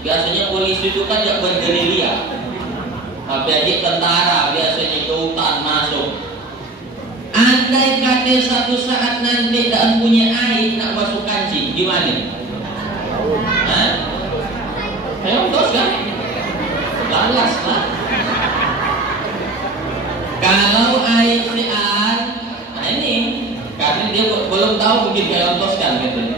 Biasanya polisi itu kan jak bergerilya. Apalagi tentara biasanya ke hutan masuk. Andai kata satu saat nanti tak punya air nak masuk kancing, gimana? Hah? Ayo terus kan? Lalas lah. Kalau air sian, nah ini karena dia belum tahu mungkin kayak ontoskan gitu.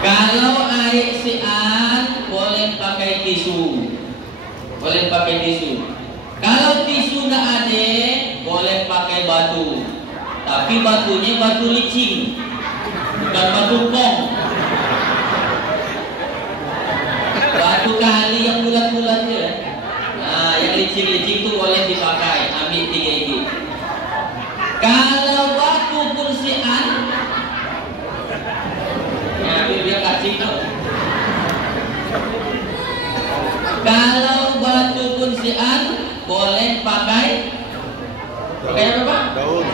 Kalau air sian boleh pakai tisu, boleh pakai tisu. Kalau tisu nggak ada, boleh pakai batu. Tapi batunya batu licin, bukan batu kong. Batu kali yang bulat-bulat je. Nah, yang licin-licin tu boleh dipakai. Ambil 3 itu. Kalau batu pulsian, nah, dia kacing tu. Kalau batu pulsian, boleh pakai apa Pak? Daun.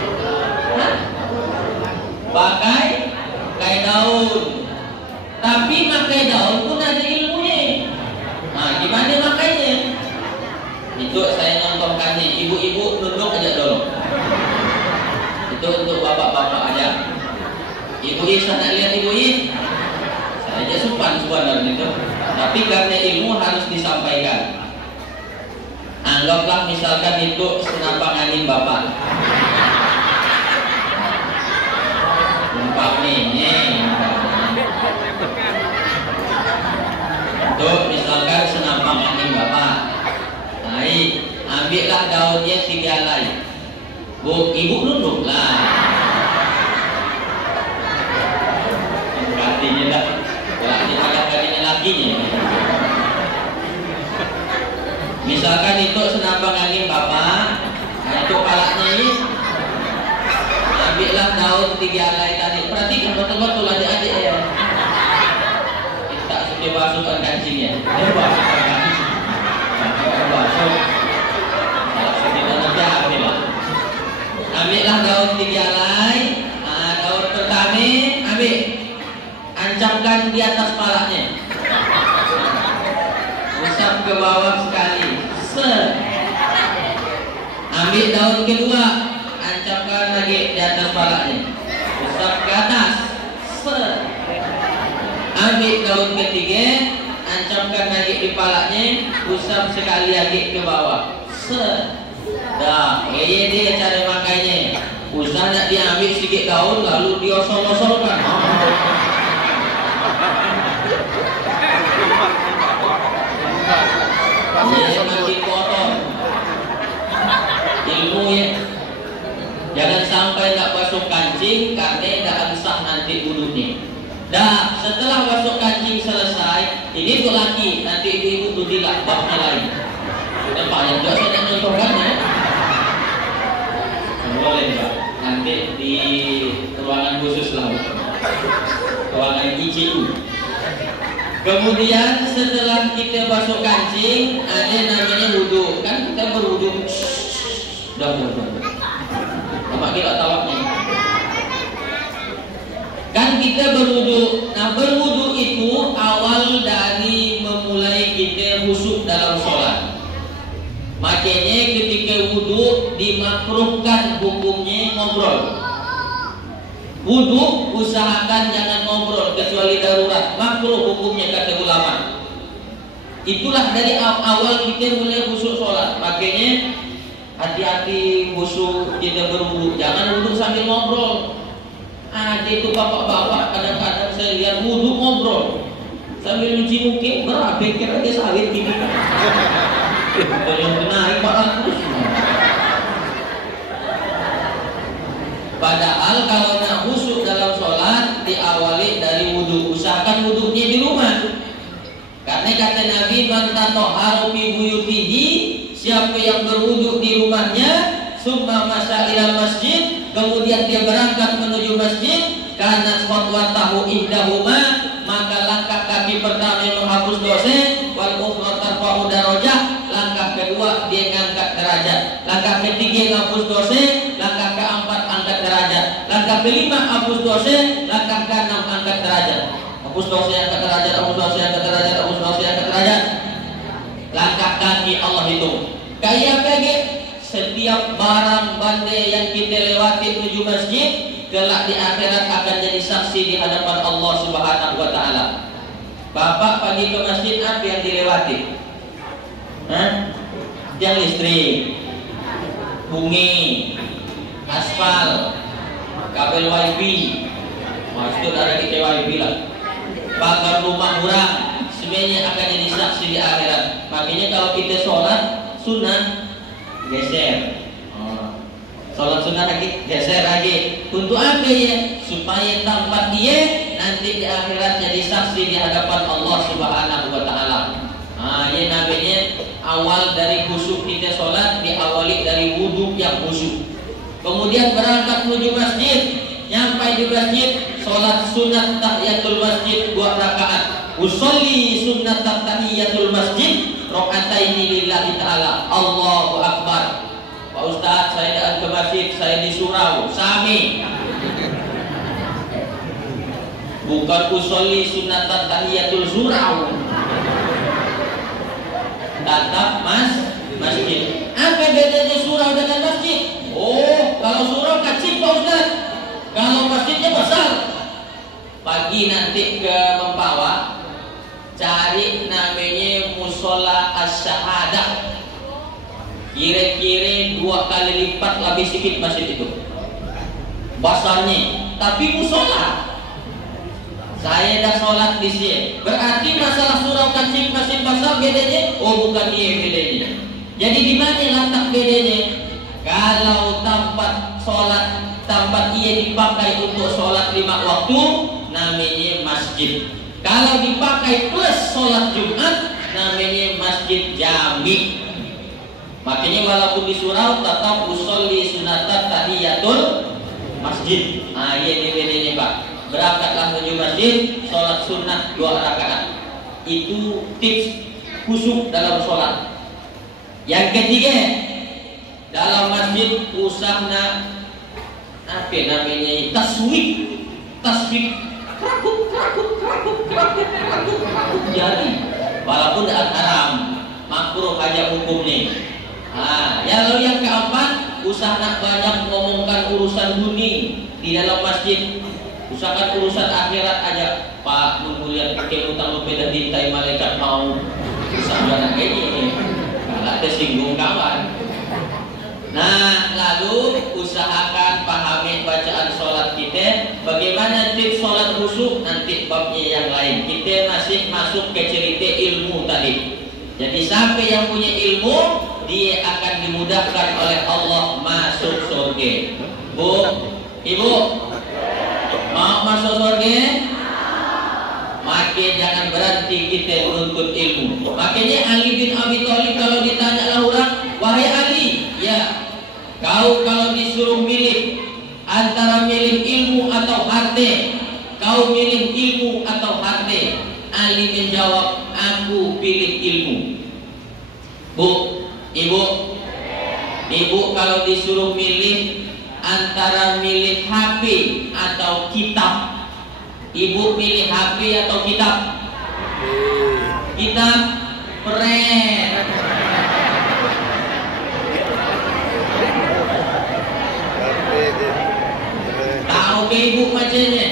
Hah? Pakai daun. Tapi pakai daun pun ada ilmunya. Nah, gimana makanya? Itu saya nontonkannya. Ibu-ibu duduk aja dulu. Itu untuk bapak-bapak aja. Ibu saya nak lihat ibu saya aja supan itu. Tapi karena ilmu harus disampaikan. Anggaplah misalkan itu senapang angin bapak. Umpamanya itu misalkan senapang angin bapak. Baik, ambillah daunnya 3 helai. Bu, ibu duduklah. Artinya dah, berarti ada kalinya lakinya. Misalkan itu senapang angin bapak, nah itu palanya ini, ambillah daun 3 helai tadi. Perhatikan betul-betul adik-adik ya. Kita sudah masukkan kancingnya. Masukkan kancing. Masuk. Ambillah daun 3 helai. Nah, daun pertama ambil, ancamkan di atas palanya. Usap ke bawah sekali. Ambil daun kedua, ancamkan lagi di atas palanya. Usap ke atas. Ambil daun ketiga, ancamkan lagi di palanya. Usap sekali lagi ke bawah. Dah, ini dia cara makainya. Usah nak diambil sedikit daun lalu diosol-osolkan. Dia makin kotor. Ilmu ya. Jangan sampai nak basuh kancing karena tak sah nanti wudunya. Dah, setelah basuh kancing selesai, ini tu laki, nanti ibu-ibu tu dilak babnya lain. Nampak yang tak saya nak contohkan ya. Boleh tak? Nanti di ruangan khusus lah, ruangan ICU. Kemudian setelah kita basuh kancing, ada namanya wudhu. Kan kita berwudhu. Dah. Nampak kita tawaknya. Kan kita berwudhu. Nah, berwudhu itu awal dari memulai kita khusyuk dalam sholat. Makanya ketika wudhu dimakruhkan hukumnya ngobrol. Wudhu usahakan jangan ngobrol kecuali darurat. Makruh hukumnya kata ulama. Itulah dari awal kita mulai khusyuk sholat. Makanya hati-hati khusyuk kita berwudhu. Jangan wudhu sambil ngobrol. Ada itu bapak-bapak kadang-kadang saya lihat wudhu ngobrol sambil cuci muka. Berapa kira dia sawit gini. Yang naik barang terus. Padahal kalau nak khusyuk dalam sholat diawali dari wudhu. Usahakan wudhunya di rumah. Karena kata Nabi, man tatahharu fi buyutihi, siapa yang berwudhu di rumahnya, summa masya ila masjid, kemudian dia berangkat menuju masjid, karena khutwat tahu indahuma, maka langkah kaki pertama menghapus dosa, wal ukhra tarfa'u darajah, langkah kedua dia ngangkat derajat, langkah ketiga hapus dosa, langkah keempat angkat derajat, langkah kelima hapus dosa, langkah keenam angkat derajat. hapus dosa yang angkat derajat, hapus dosa yang angkat derajat, hapus dosa yang angkat derajat. Langkah kaki Allah hitung. Kayak setiap barang benda yang kita lewati menuju masjid, kelak di akhirat akan jadi saksi di hadapan Allah Subhanahu wa taala. Bapak pagi ke masjid, apa yang dilewati? Yang listrik, bungi, aspal, kabel wifi, itu ada kita wifi lah, pagar rumah orang, semuanya akan jadi saksi di akhirat. Makanya kalau kita sholat sunnah geser, sholat sunnah lagi geser lagi. Untuk apa ya? Supaya tempat dia nanti di akhirat jadi saksi di hadapan Allah Subhanahu wa taala. Ini namanya awal dari khusyuk kita sholat, diawali dari wudhu yang khusyuk. Kemudian berangkat menuju masjid, nyampai di masjid, sholat sunat tahiyatul masjid 2 rakaat. Usolli sunat tahiyatul masjid rakaataini lillahi ta'ala. Allahu akbar. Pak Ustaz, saya datang ke masjid, saya di surau, sami. Bukan usolli sunat tahiyatul surau. Tatap masjid. Apa bedanya surau dengan masjid? Oh, kalau surau kecil Pak Ustaz, kalau masjidnya besar. Pagi nanti ke Mempawah, cari namanya musola as-syahadah. Kira-kira 2 kali lipat lebih sedikit masjid itu besarnya, tapi musola. Saya dah sholat di sini. Berarti masalah surau kecil masjid besar bedanya? Oh, bukan dia bedanya. Jadi di mana letak bedanya? Kalau tempat sholat, tempat ia dipakai untuk sholat 5 waktu, namanya masjid. Kalau dipakai plus sholat Jumat, namanya masjid jami. Makanya walaupun di surau tetap usolli sunatan tahiyatul masjid. Ini bedanya Pak. Berangkatlah menuju masjid, sholat sunnah 2 rakaat. Itu tips khusyuk dalam sholat. Yang ketiga, dalam masjid usahna apa namanya taswik krakuk jari, walaupun tidak haram, makruh aja hukum nih. Lalu yang keempat, usahna banyak ngomongkan urusan dunia di dalam masjid. Usahakan urusan akhirat aja. Pak, nunggu lihat pakai utang lupa dah dintai malaikat mau usaha ini. Kalau tersinggung kawan. Nah, lalu usahakan pahami bacaan sholat kita. Bagaimana tips sholat khusyuk? Nanti babnya yang lain. Kita masih masuk ke cerita ilmu tadi. Jadi sampai yang punya ilmu, dia akan dimudahkan oleh Allah masuk surga. Bu, Ibu, mau masuk surga? Maka jangan berhenti kita menuntut ilmu. Makanya Ali bin Abi Thalib kalau ditanya orang, wahai Ali, ya, kau kalau disuruh milih antara milih ilmu atau harta, kau milih ilmu atau harta? Ali menjawab, aku pilih ilmu. Bu, Ibu kalau disuruh milih antara milih HP atau kitab, Ibu pilih HP atau kitab? Kitab. Keren. Tahu ke Ibu macamnya?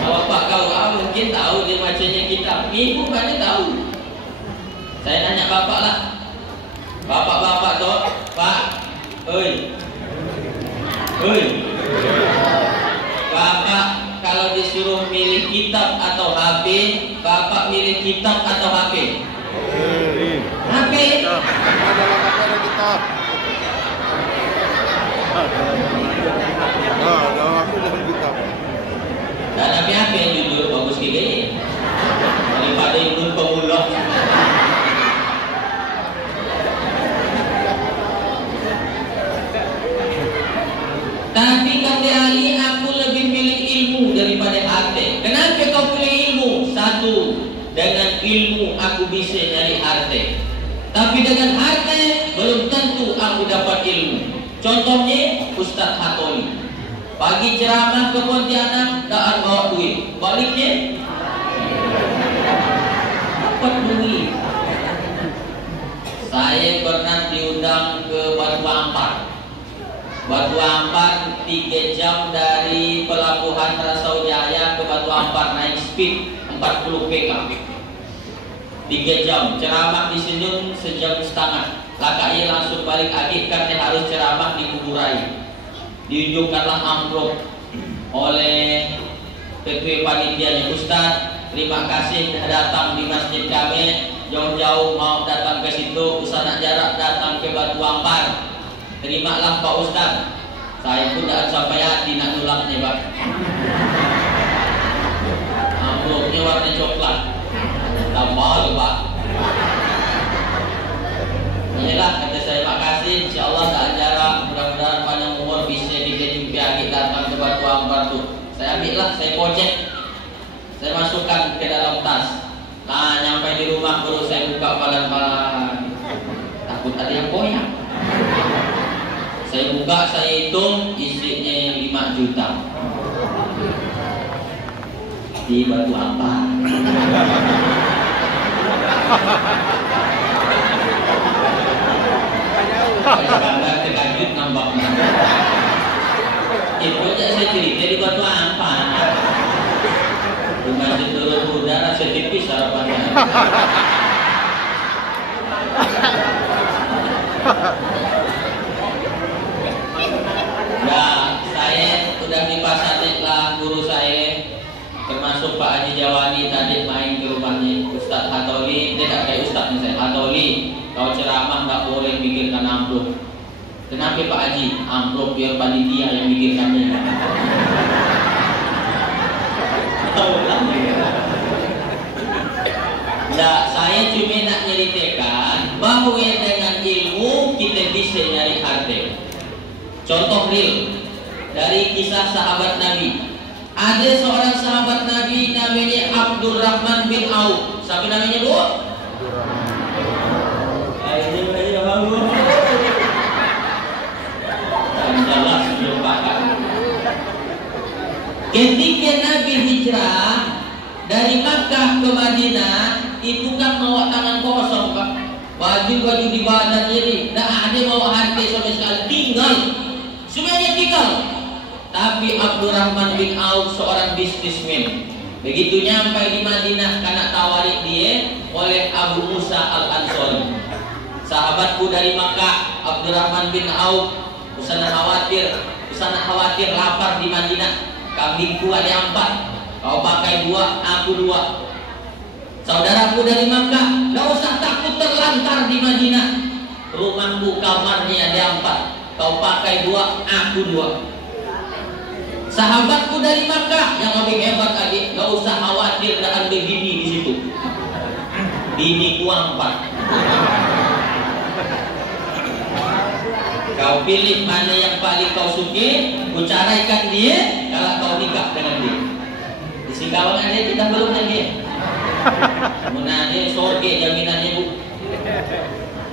Kalau Pak kau mungkin tahu dia macamnya kitab. Ibu kan tahu. Saya nanya Bapak lah. Bapak toh, Pak. Oi. Bapak kalau disuruh milih kitab atau HP, Bapak milih kitab atau HP? HP. Ada kitab. Dalam aku dengan kitab. Dan tapi HP yang jujur bagus gini. Daripada yang pemula. Tapi kata Ali, aku lebih milih ilmu daripada harta. Kenapa kau pilih ilmu? Satu, dengan ilmu aku bisa nyari harta. Tapi dengan harta belum tentu aku dapat ilmu. Contohnya Ustaz Hatoli. Pagi ceramah ke Pontianak, tak bawa duit. baliknya dapat duit. Saya pernah diundang ke Batu Ampar. Batu Ampar 3 jam dari pelabuhan Rasaujaya ke Batu Ampar, naik speed 40 pk. 3 jam ceramah di Senyum 1,5 jam. Lakai langsung balik lagi karena harus ceramah di Kuburai. Diunjukkanlah amplop oleh ketua panitianya, Ustaz, terima kasih sudah datang di masjid kami, jauh-jauh mau datang ke situ, usaha jarak datang ke Batu Ampar. Terimalah Pak Ustaz. Saya pun tidak sampai hati nak nolaknya, Pak. Amplopnya warna coklat, tambah Pak. Inilah kata saya, makasih, insya Allah tak jarak, mudah-mudahan panjang umur bisa dijumpai lagi datang ke Batu Ampar tuh. Saya ambillah, saya pocek, saya masukkan ke dalam tas. Nah, nyampe di rumah baru saya buka palan-palan, takut ada yang koyak. Saya buka, saya hitung, isinya 5 juta di Batu Ampar. Saya terkejut nampaknya. Itu aja saya cerita di Batu Ampar. Rumah turun udara setipis harapannya. Ya, saya udah dipasarin lah guru saya, termasuk Pak Haji Jawani tadi main ke rumahnya Ustadz Hatoli. Dia tak kayak Ustadz misalnya, Hatoli, kalau ceramah nggak boleh bikinkan amplop. Kenapa Pak Haji? Amplop biar panitia yang bikinkannya. Tahu lah ya. Nah, saya cuma nak nyeritakan bahwa dengan ilmu kita bisa nyari harta. Contoh real dari kisah sahabat Nabi. Ada seorang sahabat Nabi namanya Abdurrahman bin Auf. Siapa namanya, Bu? Ketika Nabi hijrah dari Makkah ke Madinah, itu kan bawa tangan kosong, Pak. Baju-baju di badan ini, tidak ada bawa harta sama sekali, tinggal. Semuanya tinggal. Tapi Abdurrahman bin Auf seorang bisnismen. Begitu nyampe di Madinah karena tawarik dia oleh Abu Musa Al-Ansari. Sahabatku dari Makkah, Abdurrahman bin Auf, usana khawatir lapar di Madinah. Kambingku ada 4, kau pakai 2, aku 2. Saudaraku dari Makkah, tidak usah takut terlantar di Madinah. Rumahku kamarnya ada 4, kau pakai 2, aku 2. Sahabatku dari Makkah yang lebih hebat lagi, gak usah khawatir dengan begini di situ. Biniku 4. Kau pilih mana yang paling kau suka, ku caraikan dia kalau kau nikah dengan dia. Di Singkawang ada kita belum lagi. Munanya surga jaminannya, Bu.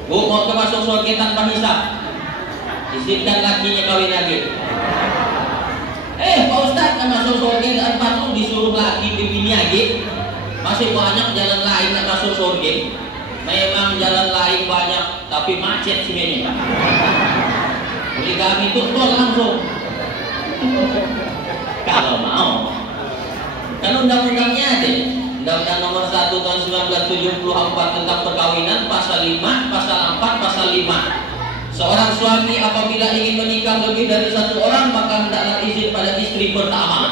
Bu mau ke masuk surga tanpa hisab. Izinkan lakinya kawin lagi. Pak Ustadz kan masuk surga tanpa tuh disuruh laki bini lagi. Masih banyak jalan lain nak masuk surga. Memang jalan lain banyak, tapi macet sebenarnya. Poligami itu tol langsung. Kalau mau. Kan undang-undangnya ada. Undang-undang nomor 1 tahun 1974 tentang perkawinan, pasal 5, pasal 4, pasal 5. Seorang suami apabila ingin menikah lebih dari 1 orang, maka hendaklah izin pada istri pertama.